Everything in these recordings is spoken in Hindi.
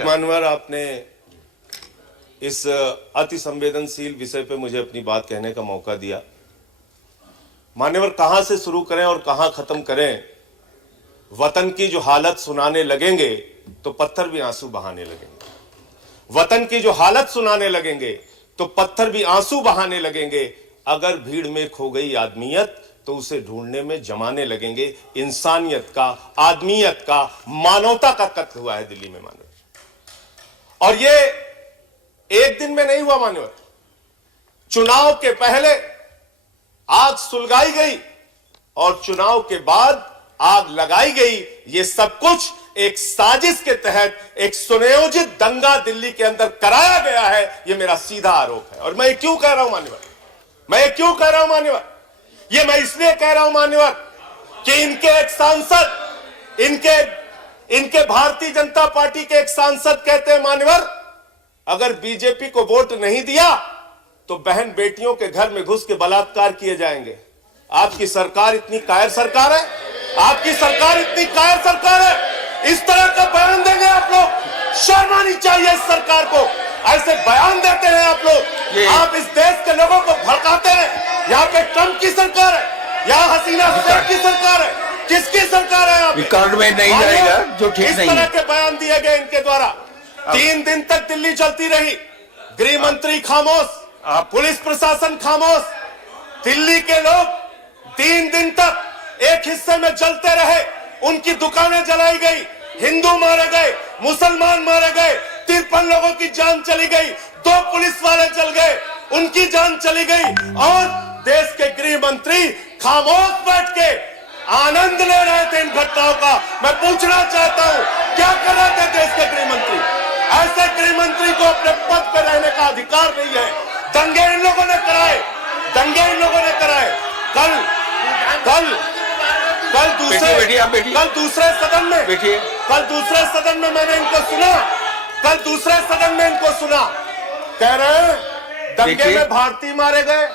मानवर, आपने इस अति संवेदनशील विषय पे मुझे अपनी बात कहने का मौका दिया। मान्यवर, कहां से शुरू करें और कहां खत्म करें? वतन की जो हालत सुनाने लगेंगे तो पत्थर भी आंसू बहाने लगेंगे। वतन की जो हालत सुनाने लगेंगे तो पत्थर भी आंसू बहाने लगेंगे। अगर भीड़ में खो गई आदमियत तो उसे ढूंढने में जमाने लगेंगे। इंसानियत का, आदमियत का, मानवता का कत्ल हुआ है दिल्ली में मानव। और ये एक दिन में नहीं हुआ मानव। चुनाव के पहले आग सुलगाई गई और चुनाव के बाद आग लगाई गई। ये सब कुछ एक साजिश के तहत एक सुनियोजित दंगा दिल्ली के अंदर कराया गया है। ये मेरा सीधा आरोप है। और मैं ये क्यों कह रहा हूं मान्यवर? मैं ये क्यों कह रहा हूं मान्यवर? ये मैं इसलिए कह रहा हूं मान्यवर कि इनके एक सांसद, इनके भारतीय जनता पार्टी के एक सांसद कहते हैं मान्यवर, अगर बीजेपी को वोट नहीं दिया तो बहन बेटियों के घर में घुस के बलात्कार किए जाएंगे। आपकी सरकार इतनी कायर सरकार है? आपकी सरकार इतनी कायर सरकार है? इस तरह का बयान देंगे आप लोग? शर्म आनी चाहिए इस सरकार को। ऐसे बयान देते हैं आप लोग। आप इस देश के लोगों को भड़काते हैं। यहाँ पे ट्रंप की सरकार है, यहाँ हसीना शेख की सरकार है। किसकी सरकार है? आप रिकॉर्ड में नहीं जाएगा जो ठीक नहीं है। इस तरह के बयान दिए गए इनके द्वारा। 3 दिन तक दिल्ली चलती रही। गृह मंत्री खामोश, पुलिस प्रशासन खामोश। दिल्ली के लोग 3 दिन तक एक हिस्से में जलते रहे। उनकी दुकानें जलाई गई, हिंदू मारे गए, मुसलमान मारे गए, 53 लोगों की जान चली गई, 2 पुलिस वाले जल गए, उनकी जान चली गई। और देश के गृह मंत्री खामोश बैठ के आनंद ले रहे थे इन घटनाओं का। मैं पूछना चाहता हूं, क्या कर रहे थे देश के गृह मंत्री? ऐसे गृह मंत्री को अपने पद पर रहने का अधिकार नहीं है। दंगे इन लोगों ने कराए, दंगे इन लोगों ने कराए। कल दूसरे सदन में मैंने इनको सुना, कल दूसरे सदन में इनको सुना, कह रहे हैं दंगे में भारतीय मारे गए।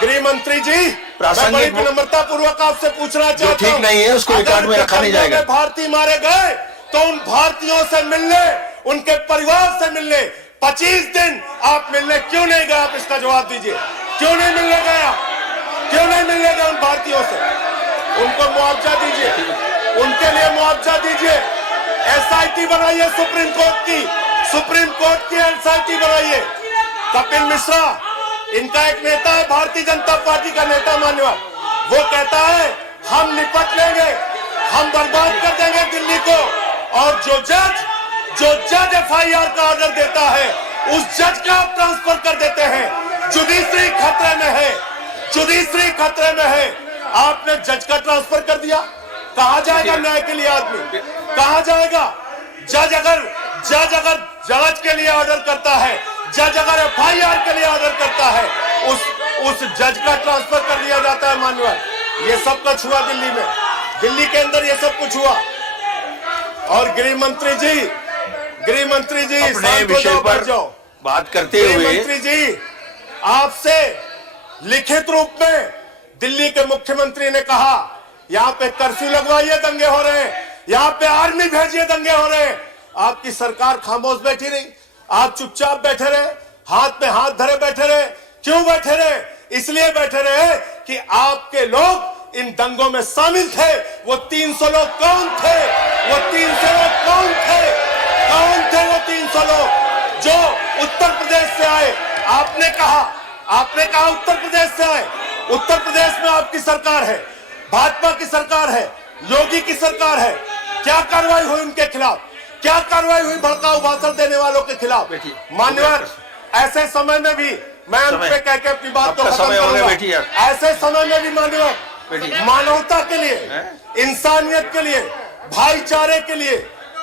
गृह मंत्री जी, मैं बड़ी विनम्रता पूर्वक आपसे पूछना चाहता हूं, ठीक नहीं है उसको रिकॉर्ड में रखा नहीं जाएगा। भारतीय मारे गए तो उन भारतीयों से मिलने, उनके परिवार से मिलने 25 दिन आप मिलने क्यों नहीं गए? आप इसका जवाब दीजिए। क्यों नहीं मिलने गए? क्यों नहीं मिलने गए उन भारतीयों से? उनको मुआवजा दीजिए, उनके लिए मुआवजा दीजिए। एसआईटी बनाइए सुप्रीम कोर्ट की एसआईटी बनाइए। कपिल मिश्रा, इनका एक नेता है, भारतीय जनता पार्टी का नेता मान्यवर, वो कहता है हम निपट लेंगे, हम बर्बाद कर देंगे दिल्ली को। और जो जज एफआईआर का ऑर्डर देता है उस जज का आप ट्रांसफर कर देते हैं। जुडिशरी खतरे में है, जुडिशरी खतरे में है। आपने जज का ट्रांसफर कर दिया। कहां जाएगा न्याय के लिए आदमी? कहां जाएगा? जज के लिए ऑर्डर करता है, जज अगर एफआईआर के लिए ऑर्डर करता है, उस जज का ट्रांसफर कर दिया जाता है मान्यवर। ये सब कुछ हुआ दिल्ली में, दिल्ली के अंदर ये सब कुछ हुआ। और गृह मंत्री जी अपने विषय पर बात करते हुए, मंत्री जी आपसे लिखित रूप में दिल्ली के मुख्यमंत्री ने कहा यहां पे कर्फ्यू लगवाइए, दंगे हो रहे हैं, यहां पे आर्मी भेजिए, दंगे हो रहे हैं। आपकी सरकार खामोश बैठी रही, आप चुपचाप बैठे रहे, हाथ में हाथ धरे बैठे रहे। क्यों बैठे रहे? इसलिए बैठे रहे कि आपके लोग इन दंगों में शामिल थे। वो 300 लोग कौन थे? वो 300 लोग कौन थे? वो 300 लोग जो उत्तर प्रदेश से आए। आपने कहा उत्तर प्रदेश से आए। उत्तर प्रदेश में आपकी सरकार है, भाजपा की सरकार है, योगी की सरकार है। क्या कार्रवाई हुई उनके खिलाफ? क्या कार्रवाई हुई भड़काऊ भाषण देने वालों के खिलाफ? मान्यवर, ऐसे समय में भी मैं अंत पे कह के अपनी बात को खत्म करूंगा। ऐसे समय में भी मान्यवर, मानवता के लिए, इंसानियत के लिए, भाईचारे के लिए,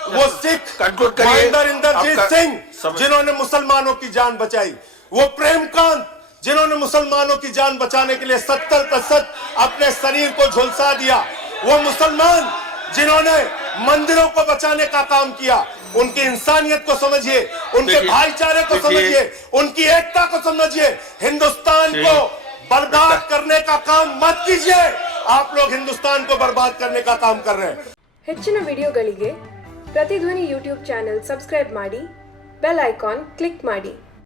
वो सिख इंदरजीत सिंह जिन्होंने मुसलमानों की जान बचाई, वो प्रेमकांत जिन्होंने मुसलमानों की जान बचाने के लिए 70% अपने शरीर को झुलसा दिया, वो मुसलमान जिन्होंने मंदिरों को बचाने का काम किया। उनकी इंसानियत को समझिए, उनके भाईचारे को समझिए, उनकी एकता को समझिए। हिंदुस्तान को बर्बाद करने का काम मत कीजिए। आप लोग हिंदुस्तान को बर्बाद करने का काम कर रहे हैं। ಹೆಚ್ಚಿನ ವಿಡಿಯೋಗಳಿಗೆ ಪ್ರತಿಧ್ವನಿ ಯೂಟ್ಯೂಬ್ ಚಾನೆಲ್ ಸಬ್ಸ್ಕ್ರೈಬ್ ಮಾಡಿ, ಬೆಲ್ ಐಕಾನ್ ಕ್ಲಿಕ್ ಮಾಡಿ.